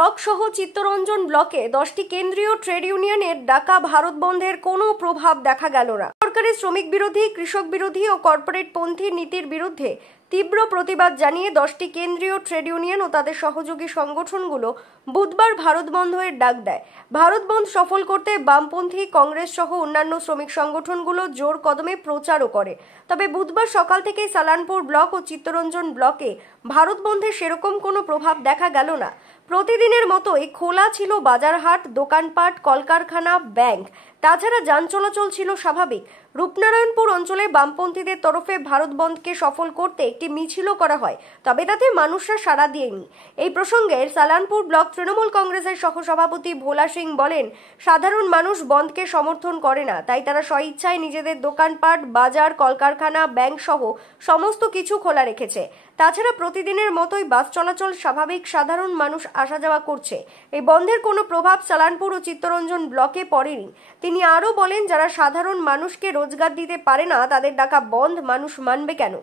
Block সহ চিত্তরঞ্জন ব্লকে 10টি কেন্দ্রীয় ট্রেড ইউনিয়নের ডাকা ভারত বন্ধের কোনো প্রভাব দেখা গেল না। সরকারের শ্রমিক বিরোধী, কৃষক বিরোধী ও কর্পোরেটপন্থী নীতির বিরুদ্ধে তীব্র প্রতিবাদ জানিয়ে 10টি কেন্দ্রীয় ট্রেড ইউনিয়ন ও তাদের সহযোগী সংগঠনগুলো বুধবার ভারত বন্ধের ডাক দেয়। ভারত বন্ধ সফল করতে বামপন্থী, কংগ্রেস সহ অন্যান্য শ্রমিক সংগঠনগুলো জোর কদমে প্রচারও করে। তবে বুধবার সকাল থেকেই সালানপুর ব্লক ও চিত্তরঞ্জন ব্লকে ভারত বন্ধের সেরকম কোনো প্রভাব দেখা গেল না। প্রতিদিনের মতোই খোলা ছিল বাজারহাট, দোকানপাট, কলকারখানা, ব্যাংক। তাছাড়া যান চলাচল ছিল স্বাভাবিক। রূপনারায়ণপুর অঞ্চলে বামপন্থীদের তরফে ভারত বন্ধকে সফল করতে একটি মিছিলও করা হয়, তবে তাতে মানুষরা সাড়া দেয়নি। এই প্রসঙ্গে সালানপুর ব্লক তৃণমূল কংগ্রেসের সহসভাপতি ভোলা সিং বলেন, সাধারণ মানুষ বন্ধকে সমর্থন করে না, তাই তারা স্বইচ্ছায় নিজেদের দোকানপাট, বাজার, কলকারখানা, ব্যাংক সহ সমস্ত কিছু খোলা রেখেছে। তাছাড়া প্রতিদিনের মতোই বাস চলাচল স্বাভাবিক, সাধারণ মানুষ আসা যাওয়া করছে। এই বন্ধের কোনো প্রভাব সালানপুর ও চিত্তরঞ্জন ব্লকে পড়েনি। তিনি আরও বলেন, যারা সাধারণ মানুষকে রোজগার দিতে পারে না তাদের ডাকা বন্ধ মানুষ মানবে কেন?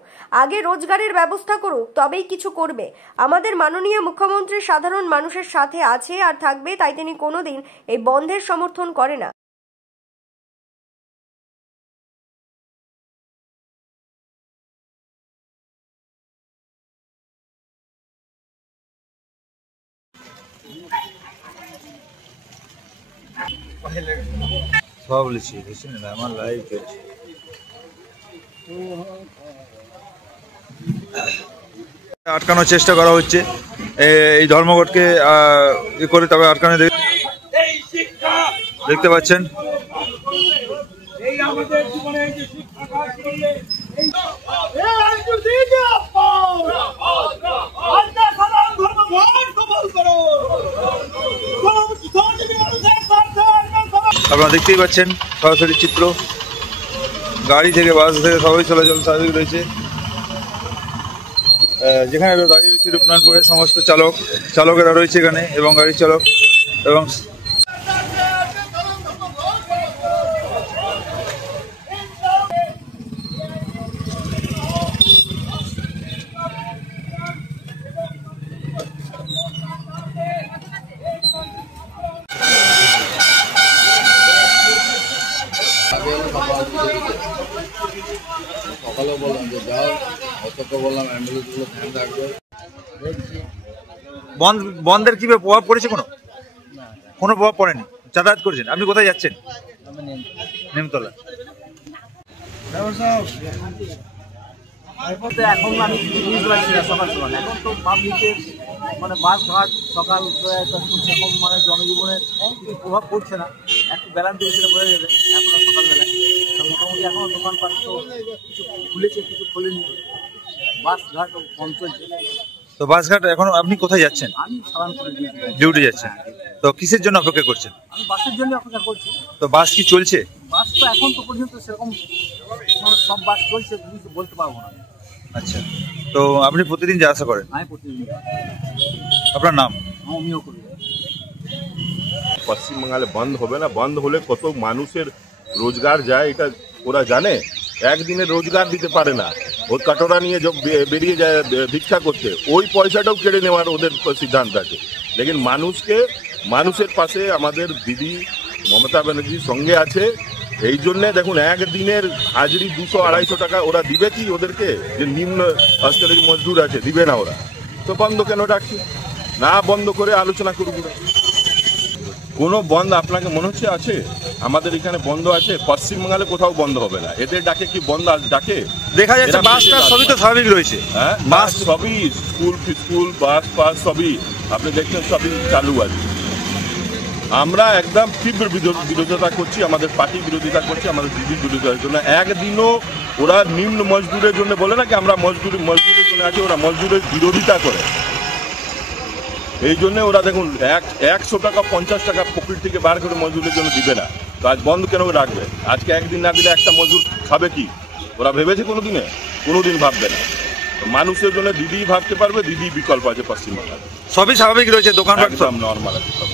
আগে রোজগারের ব্যবস্থা করুক, তবেই কিছু করবে। আমাদের মাননীয় মুখ্যমন্ত্রী সাধারণ মানুষের সাথে আছে আর থাকবে, তাই তিনি কোনোদিন এই বন্ধের সমর্থন করে না। সব বলেছি, বুঝছেন না, আমার লাইভ চলছে। আটকানোর চেষ্টা করা হচ্ছে এই ধর্মঘটকে করে, তবে আটকানো দেখতে পাচ্ছেন। আপনারা দেখতেই পাচ্ছেন সরাসরি চিত্র, গাড়ি থেকে, বাস থেকে সবাই চলাচল স্বাভাবিক রয়েছে। যেখানে দাঁড়িয়ে রয়েছে রূপনারায়ণপুরের সমস্ত চালকেরা রয়েছে এখানে, এবং গাড়ি চালক এবং সকালেও বললাম যে যাও, অতকে বললাম অ্যাম্বুলেন্সগুলো ধ্যান রাখবে। বন্ধের কি প্রভাব পড়েছে? কোনো প্রভাব পড়েনি। যাতায়াত করছেন? আপনি কোথায় যাচ্ছেন? নিমতলা। এখন আমি বুঝতে পারছি না সকাল সকাল, এখন তো পাবলিকের মানে বাস ঘাট সকাল সেরকম মানে জনজীবনের কিছু প্রভাব পড়ছে না। একটু বেলার দিকে সেটা বোঝা যাবে। এখন সকালবেলায় মোটামুটি এখনও দোকানপাট তো কিছু খুলেছে, কিছু খোলেনি, বাস ঘাট কম চলছে। তো বাসঘাট এখন আপনি কোথায় যাচ্ছেন? আমি সালানপুরে ডিউটি যাচ্ছেন। তো কিসের জন্য অপেক্ষা করছেন? আমি বাসের জন্য অপেক্ষা করছি। তো বাস কি চলছে? বাস তো এখন তো পর্যন্ত সেরকম মানে সব বাস চলছে, কিছু বলতে পারবো না। আচ্ছা, তো আপনি প্রতিদিন যা আসা করেন? আমি প্রতিদিন। আপনার নাম? আমিও করি। পশ্চিমবাংলায় বন্ধ হবে না, বন্ধ হলে কত মানুষের রোজগার যায় এটা ওরা জানে। একদিনে রোজগার দিতে পারে না, ওর কাটোরা নিয়ে বেরিয়ে যায় ভিক্ষা করতে, ওই পয়সাটাও কেড়ে নেওয়ার ওদের সিদ্ধান্ত আছে। লেকিন মানুষের পাশে আমাদের দিদি মমতা ব্যানার্জির সঙ্গে আছে। এই জন্যে দেখুন, একদিনের হাজিরি 200-250 টাকা ওরা দিবে কি ওদেরকে? যে নিম্ন স্তরের মজদুর আছে, দিবে না ওরা। তো বন্ধ কেন ডাকছে না? বন্ধ করে আলোচনা করুক। কোনো বন্ধ আপনাকে মনে হচ্ছে আছে? আমাদের এখানে বন্ধ আছে, পশ্চিমবাংলায় কোথাও বন্ধ হবে না। এদের ডাকে কি বন্ধ ডাকে? দেখা যাচ্ছে বাসটা সবই তো স্বাভাবিক রয়েছে। হ্যাঁ, বাস সবই, স্কুল বাস আপনি দেখছেন সবই চালু আছে। আমরা একদম তীব্র বিরোধিতা করছি, আমাদের পার্টি বিরোধিতা করছি, আমাদের দিদির বিরোধিতার জন্য। একদিনও ওরা নিম্ন মজদুরের জন্য বলে না কি আমরা মজদুরের জন্য আছি, ওরা মজদুরের বিরোধিতা করে। এই জন্য ওরা দেখুন 100 টাকা 50 টাকা পকেট থেকে বার করে মজদুরের জন্য দিবে না। তো আজ বন্ধ কেন রাখবে? আজকে একদিন না দিলে একটা মজদুর খাবে কি? ওরা ভেবেছে কোনোদিন ভাববে না। মানুষের জন্য দিদি ভাবতে পারবে, দিদি বিকল্প আছে পশ্চিমবাংলায়। সবই স্বাভাবিক রয়েছে, দোকানপাট সব নর্মাল আছে সব।